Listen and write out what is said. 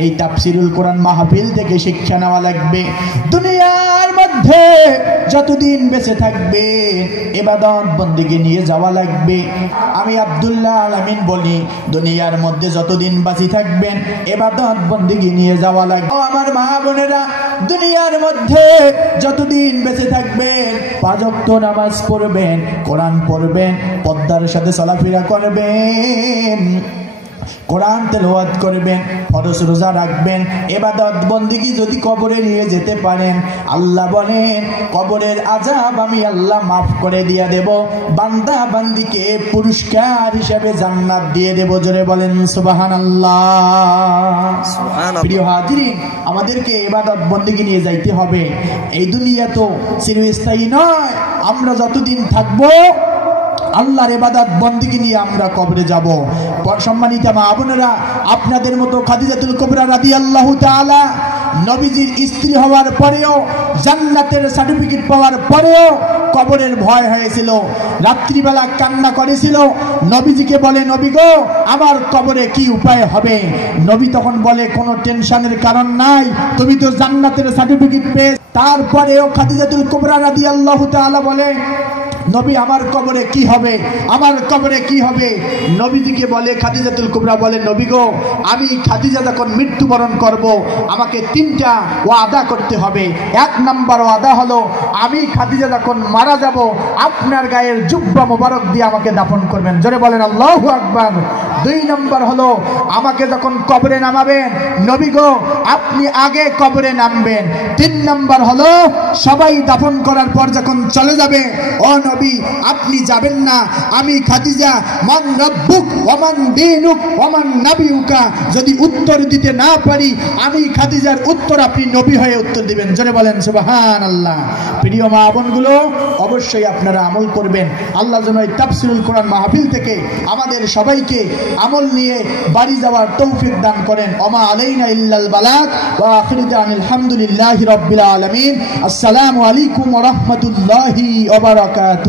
এই তাফসিরুল কোরআন মাহফিল থেকে শিক্ষা নেওয়া লাগবে। দুনিয়ার মধ্যে যতদিন বেঁচে থাকবে ইবাদত বন্দেগী নিয়ে যাওয়া লাগবে। আমি আব্দুল্লাহ আলামিন বলি, দুনিয়ার মধ্যে যতদিন বাঁচি থাকবেন ইবাদত বন্দেগী নিয়ে যাওয়া লাগবে। আমার মা বোনেরা, দুনিয়ার মধ্যে যতদিন বেঁচে থাকবেন 5 ওয়াক্ত নামাজ পড়বেন, কোরআন পড়বেন, পর্দার সাথে চলাফেরা করবেন, কোরআন তেলাওয়াত করবেন, ফরজ রোজা রাখবেন, ইবাদত বন্দেগী যদি কবরে নিয়ে যেতে পারেন, আল্লাহ বলেন কবরের আযাব আমি আল্লাহ মাফ করে দিয়ে দেব, বান্দা বান্দিকে পুরস্কার হিসেবে জান্নাত দিয়ে দেব। জোরে বলেন সুবহানাল্লাহ। প্রিয় হাজিরিন, আমাদেরকে ইবাদত বন্দেগী নিয়ে যাইতে হবে। এই দুনিয়া তো চিরস্থায়ী নয়। আমরা যতদিন থাকবো আল্লাহর ইবাদত বন্দেগী নিয়ে আমরা কবরে যাব। সম্মানিত মা বোনেরা, আপনাদের মতো খাদিজাতুল কুবরা রাদিয়াল্লাহু তাআলা নবীজির স্ত্রী হওয়ার পরেও, জান্নাতের সার্টিফিকেট পাওয়ার পরেও কবরের ভয় হয়েছিল। রাত্রিবেলা কান্না করেছিল, নবীজিকে বলে, নবী গো, আমার কবরে কি উপায় হবে? নবী তখন বলে, কোনো টেনশনের কারণ নাই, তুমি তো জান্নাতের সার্টিফিকেট পেয়ে। তারপরেও খাদিজাতুল কুবরা রাদিয়াল্লাহু তাআলা বলে, নবী আমার কবরে কি হবে, আমার কবরে কি হবে? নবীজিকে বলে, খাদিজাতুল কুবরা বলে, নবী গো, আমি খাদিজা যখন মৃত্যুবরণ করব আমাকে 3টা ওয়াদা করতে হবে। 1 নম্বর ওয়াদা হলো, আমি খাদিজা যখন মারা যাব আপনার গায়ের জুব্বা মোবারক দিয়ে আমাকে দাফন করবেন। জোরে বলেন আল্লাহু আকবার। 2 নম্বর হলো, আমাকে যখন কবরে নামাবেন নবী গো আপনি আগে কবরে নামবেন। 3 নম্বর হলো, সবাই দাফন করার পর যখন চলে যাবে, ও নবী আপনি যাবেন না, আমি খাদিজা মান রাব্বুক ওয়া মান দীনুক ওয়া মান নাবিয়ুকা যদি উত্তর দিতে না পারি, আমি খাদিজার উত্তর আপনি নবী হয়ে উত্তর দিবেন। জোরে বলেন সুবহানাল্লাহ। প্রিয় মা বোনগুলো, অবশ্যই আপনারা আমল করবেন। আল্লাহ যেন এই তাফসিরুল কোরআন মাহফিল থেকে আমাদের সবাইকে আমল নিয়ে বাড়ি যাওয়ার তৌফিক দান করেন। ওমা আলাইনা ইল্লাল বালাগ ওয়া আখিরু দাওয়ানা আলহামদুলিল্লাহি রাব্বিল আলামিন। আসসালামু আলাইকুম ওয়া রাহমাতুল্লাহি ওয়া বারাকাতুহু।